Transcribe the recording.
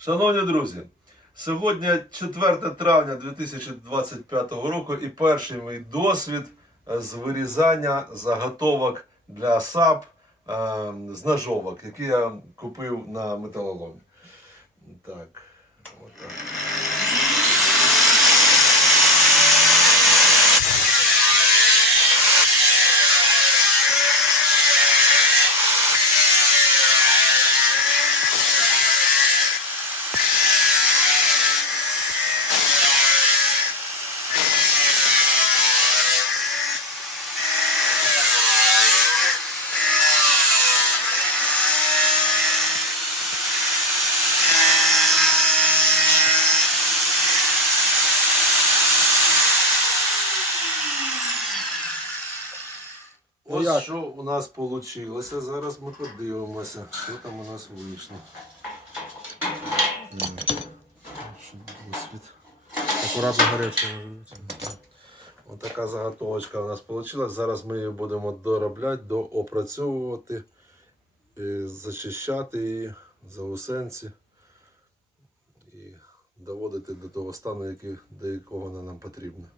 Шановні друзі, сьогодні 4 травня 2025 року і перший мій досвід е, з вирізання заготовок для САП е, з ножовок, які я купив на металоломі. Так, отак. Ось як? що у нас вийшло. Зараз ми подивимося, що там у нас вийшло. Акуратно гаряче. Ось така заготовочка у нас вийшла. Зараз ми її будемо доробляти, доопрацьовувати, е, зачищати її заусенці і доводити до того стану, який, до якого вона нам потрібна.